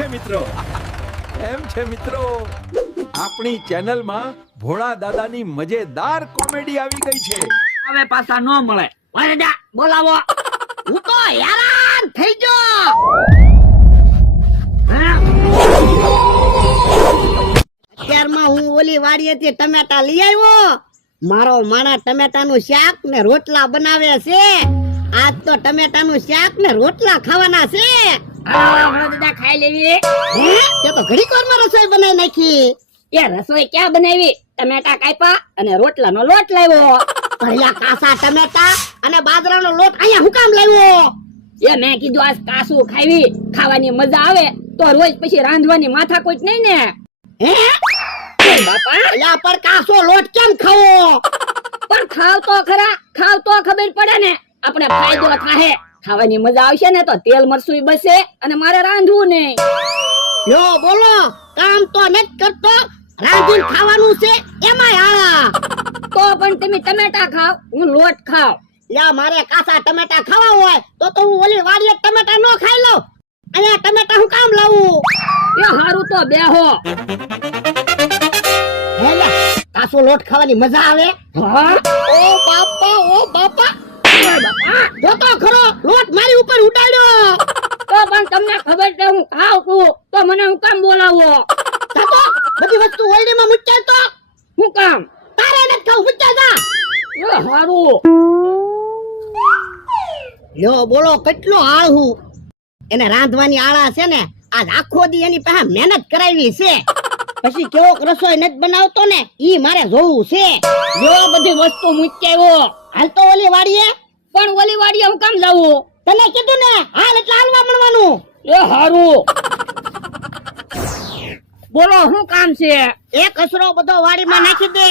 છે મિત્રો. એમ છે મિત્રો. આપણી ચેનલમાં ભોળા દાદાની મજેદાર કોમેડી આવી ગઈ છે. હવે પાછા ન મળે. બોલાવો. હું તો હેરાન થઈ ગયો. અત્યારમાં હું ઓલી વાડીએથી ટમેટા લઈ આવ્યો. મારો માણા ટમેટાનું શાક ને રોટલા બનાવે છે. આજ તો ટમેટાનું શાક ને રોટલા ખાવાના છે. હા, ખાઈ લેવી. તે તો ઘડીક વારમાં રસોઈ બનાવી નાખી. એ રસોઈ ક્યાં બનાવી? ટમેટા કાપ્યા અને રોટલાનો લોટ લાવ્યો. ભર્યા કાસા ટમેટા અને બાજરાનો લોટ અહીંયા હું કામ લાવ્યો? એ મેં કીધું આજ કાસું ખાવી ખાવાની મજા આવે તો રોજ પછી રાંધવાની માથા કોઈ નહીં ને. હે? બાપા. અલ્યા પર કાસો લોટ કેમ ખાવો? પણ ખાવ તો ખરા ખાવ તો ખબર પડે ને. આપણે ફાયદો થાહે. ખાવાની મજા આવશે ને તો તેલ મરસું બસે અને મારે રાંધવું નહીં. લો બોલો કામ તો નથી કરતો રાંધીને ખાવાનું છે એમાંય આળા તો પણ તમે ટમેટા ખાવ હું લોટ ખાવ. લ્યા મારે કાસા ટમેટા ખાવા હોય તો તો હું ઓલી વાડીએ ટમેટા નો ખાઈ લઉં. અહીંયા ટમેટા હું કામ લાવું? એ હારું તો બેહો. કાસો લોટ ખાવાની મજા આવે? હા? ઓ બાપા ઓ બાપા. જોતો ખરો લોટ મારી ઉપર ઉડાડ્યો તો પણ તમને ખબર છે હું ખાવ છું તો મને હું કામ બોલાવો બધી વસ્તુ ઓલડીમાં મૂક્યા તો હું કામ? તારે નથી ખાવ, મૂક્યા જા. એ હારું. યો બોલો, કેટલો આળ એને રાંધવાની આળા છે ને, આજ આખો દી એની પાસે મહેનત કરાવી છે. પછી કેવો રસોઈ નથી બનાવતો ને, ઈ મારે જોવું છે. જો બધી વસ્તુ મૂકી આવ્યો હાલ તો ઓલી વાડીએ, પણ ઓલી વાડીએ હું કામ જાવું તને કીધું ને, હાલ એટલે હાલવા મળવાનું. એ હારું. બોલો શું કામ છે? એ કચરો બધો વાડીમાં નાખી દે.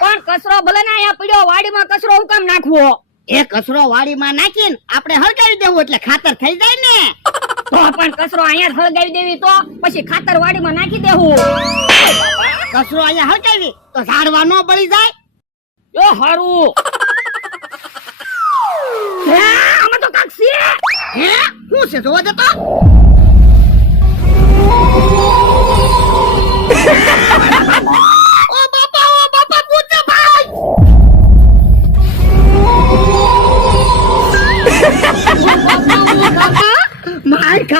પણ કચરો ભલે ને અહીંયા પડ્યો વાડીમાં કચરો હું કામ નાખવો? એ કચરો વાડીમાં નાખીને આપણે હળગાવી દેવું એટલે ખાતર થઈ જાય ને. તો પણ કચરો અહીંયા હળગાવી દેવી તો પછી ખાતર વાડીમાં નાખી દેવું. કચરો અહીંયા હળગાવી તો ઝાડવા નો બળી જાય. એ હારું. હે, આમાં તો કાક છે? હે? શું છે જોવા જતો?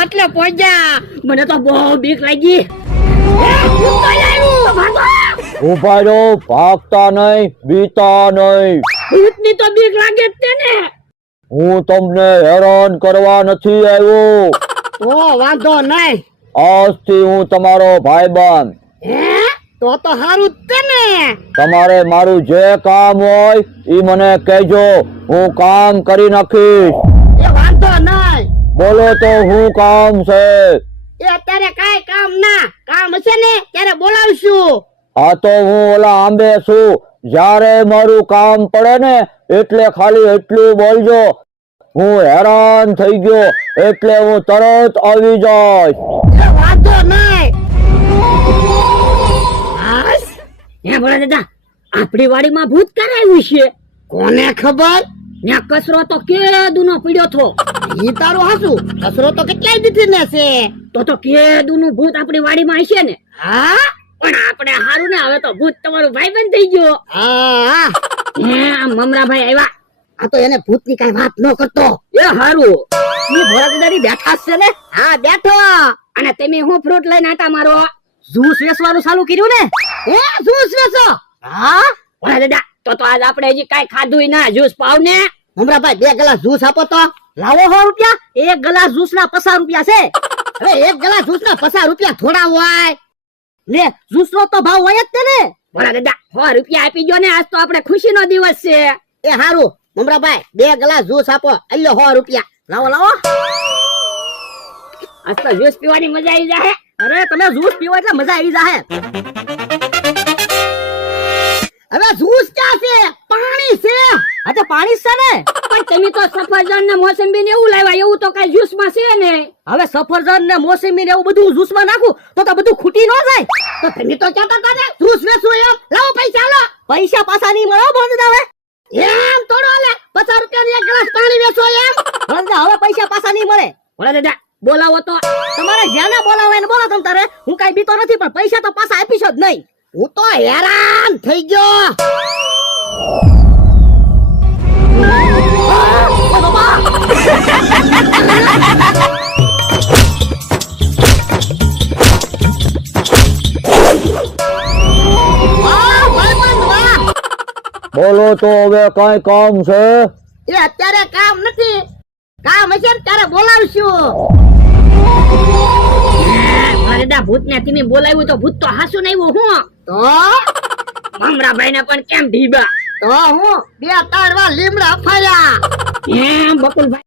ખાટલે પહોંચ્યા મને તો બહુ બીક લાગી! ઊભા રહો ભાગતા નહીં બીતા નહીં. ભૂતની તો બીક લાગે જ તેને. હું તમને હેરાન કરવા નથી આવ્યો. તો વાંધો નહીં. આજથી હું તમારો ભાઈબંધ. તો તો હારું જ છે ને તમારે મારું જે કામ હોય એ મને કહેજો. હું કામ કરી નાખીશ. બોલો તો હું કામ છે? એ અત્યારે કઈ કામ ના કામ હશે ને ત્યારે બોલાવશું. આ તો હું ઓલા આંબે છું. જ્યારે મારું કામ પડે ને એટલે ખાલી એટલું બોલજો. હું હેરાન થઈ ગયો એટલે હું તરત આવી જઈશ. વાંધો નહીં. હાસ દાદા આપણી વાડીમાં ભૂત કરાયું છે. કોને ખબર? ત્યાં કસરો તો કેદુનો પીડ્યો થો. ઈ તારો હાસુ. કસરો તો કેટલાય દીધી ને છે. તો તો કેદુનું ભૂત આપણી વાડીમાં હશે ને. હા? પણ આપણે હારું ને હવે તો ભૂત તમારું ભાઈબંધ થઈ ગયો. હા. હા મમરાભાઈ આવ્યા આ તો એને ભૂતની કઈ વાત ન કરતો. એ હારું. ની ભરતદારી બેઠા છે ને? હા બેઠો. અને તમે હું ફ્રૂટ લઈને આટા મારો? જ્યુસ વેચવાનું ચાલુ કર્યું ને? હે જ્યુસ વેચો હા? ભોળા દાદા. તો તો આજ આપણે હજી કાંઈ ખાધું ના, જ્યુસ પાવ ને મમરાભાઈ બે ગ્લાસ જ્યુસ આપો તો. લાવો હો રૂપિયા. એક ગ્લાસ જ્યુસ ના પચાસ રૂપિયા છે. હવે એક ગ્લાસ જ્યુસ ના પચાસ રૂપિયા થોડા હોય. લે જ્યુસ નો તો ભાવ હોય જ તે ને. ભોળા દાદા સો રૂપિયા આપી દો ને, આજ તો આપણે ખુશી નો દિવસ છે. એ હારું. મમરાભાઈ બે ગ્લાસ જ્યુસ આપો. અલ્યો સો રૂપિયા. લાવો લાવો. આજ તો જ્યુસ પીવાની મજા આવી જાય અરે, તમે જ્યુસ પીવો એટલે મજા આવી જાય હવે જ્યુસ ક્યાં છે? પાણી છે. અચ્છા પાણી છે ને. પણ તમે તો સફરજન ને મોસંબી ને એવું લાવ્યા એવું તો કઈ જ્યુસમાં છે ને. હવે સફરજન ને મોસમી ને એવું બધું જ્યુસમાં નાખું તો તો બધું ખૂટી ન જાય. તો તમે તો કહેતા હતા ને જ્યુસ વેચું એમ? લાવો પૈસા લો. પૈસા પાછા નહીં મળો બંધ હવે. એમ થોડો લે. પચાસ રૂપિયા એક ગ્લાસ પાણી વેચો એમ. બંધ હવે પૈસા પાછા નહીં મળે. ભોળા દાદા બોલાવો તો. તમારે જ્યાં બોલાવો એને બોલો તમ તારે. હું કઈ બીતો નથી પણ પૈસા તો પાછા આપીશો જ નહીં. હું તો હેરાન થઈ ગયો. બોલો તો હવે કઈ કામ છે? એ અત્યારે કામ નથી. કામ હશે ને ત્યારે બોલાવશું. ભૂત ને તમે બોલાવ્યું તો ભૂત તો હાસુ નહીં હું? તો? મમરાભાઈ ને પણ કેમ ઢીબા? તો હું બે ત્રણ વાર લીમડા ફર્યા. હે બકુલભાઈ?